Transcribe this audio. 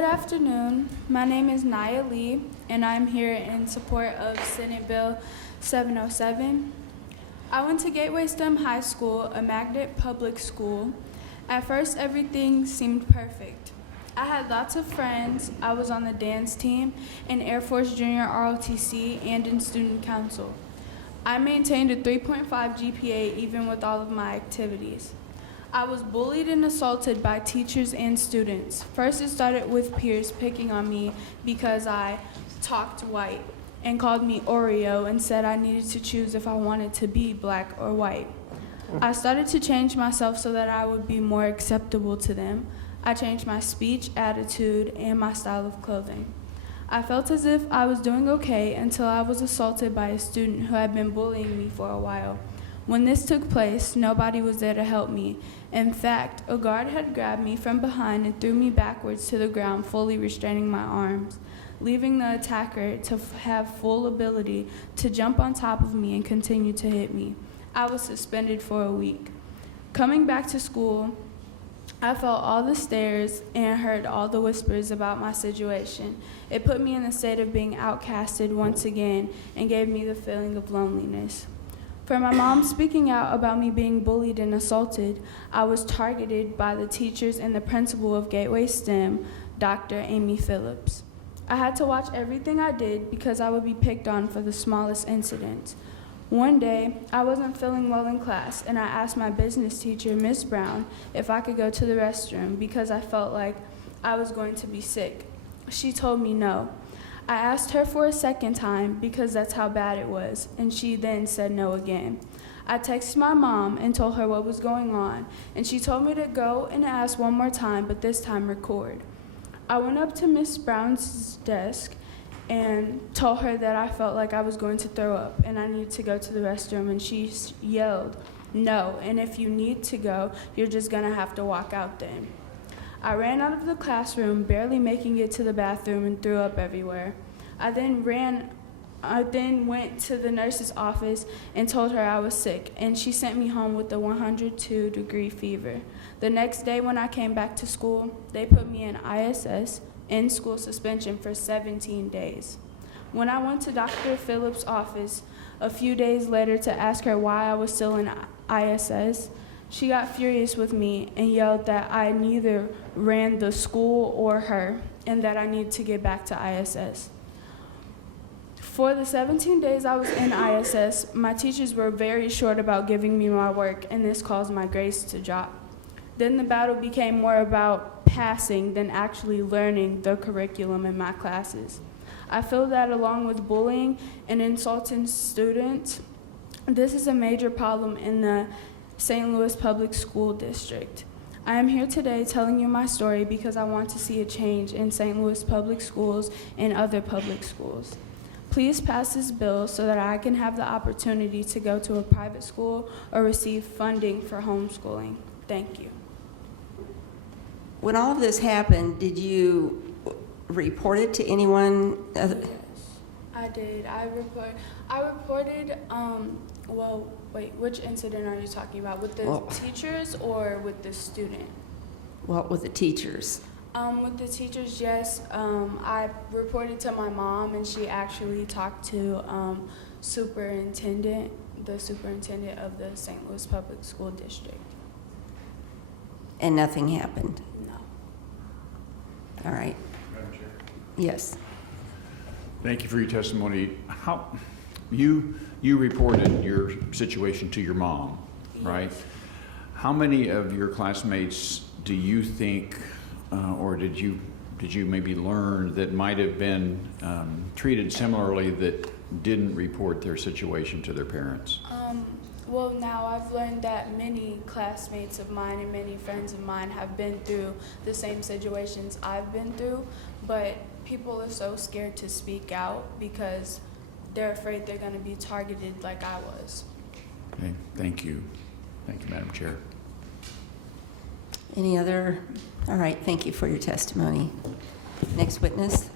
Good afternoon. My name is Naiah Lee, and I'm here in support of Senate Bill 707. I went to Gateway STEM High School, a magnet public school. At first, everything seemed perfect. I had lots of friends. I was on the dance team, in Air Force Junior ROTC, and in student council. I maintained a 3.5 GPA even with all of my activities. I was bullied and assaulted by teachers and students. First, it started with peers picking on me because I talked white and called me Oreo and said I needed to choose if I wanted to be black or white. I started to change myself so that I would be more acceptable to them. I changed my speech, attitude, and my style of clothing. I felt as if I was doing okay until I was assaulted by a student who had been bullying me for a while. When this took place, nobody was there to help me. In fact, a guard had grabbed me from behind and threw me backwards to the ground, fully restraining my arms, leaving the attacker to have full ability to jump on top of me and continue to hit me. I was suspended for a week. Coming back to school, I felt all the stares and heard all the whispers about my situation. It put me in a state of being outcasted once again and gave me the feeling of loneliness. For my mom speaking out about me being bullied and assaulted, I was targeted by the teachers and the principal of Gateway STEM, Dr. Amy Phillips. I had to watch everything I did because I would be picked on for the smallest incident. One day, I wasn't feeling well in class, and I asked my business teacher, Miss Brown, if I could go to the restroom because I felt like I was going to be sick. She told me no. I asked her for a second time because that's how bad it was, and she then said no again. I texted my mom and told her what was going on, and she told me to go and ask one more time, but this time record. I went up to Miss Brown's desk and told her that I felt like I was going to throw up and I needed to go to the restroom, and she yelled, "No, and if you need to go, you're just gonna have to walk out then." I ran out of the classroom, barely making it to the bathroom, and threw up everywhere. I then went to the nurse's office and told her I was sick, and she sent me home with a 102-degree fever. The next day when I came back to school, they put me in ISS, in-school suspension, for 17 days. When I went to Dr. Phillips' office a few days later to ask her why I was still in ISS, she got furious with me and yelled that I neither ran the school or her, and that I needed to get back to ISS. For the 17 days I was in ISS, my teachers were very short about giving me my work, and this caused my grades to drop. Then the battle became more about passing than actually learning the curriculum in my classes. I feel that along with bullying and insulting students, this is a major problem in the St. Louis Public School District. I am here today telling you my story because I want to see a change in St. Louis Public Schools and other public schools. Please pass this bill so that I can have the opportunity to go to a private school or receive funding for homeschooling. Thank you. When all of this happened, did you report it to anyone? Yes, I did. I reported, which incident are you talking about? With the teachers or with the student? Well, with the teachers. With the teachers, yes. I reported to my mom, and she actually talked to the superintendent of the St. Louis Public School District. And nothing happened? No. All right. Madam Chair. Yes. Thank you for your testimony. You reported your situation to your mom, right? How many of your classmates do you think, or did you maybe learn that might have been treated similarly that didn't report their situation to their parents? Well, now I've learned that many classmates of mine and many friends of mine have been through the same situations I've been through, but people are so scared to speak out because they're afraid they're going to be targeted like I was. Okay, thank you. Thank you, Madam Chair. Any other? All right, thank you for your testimony. Next witness.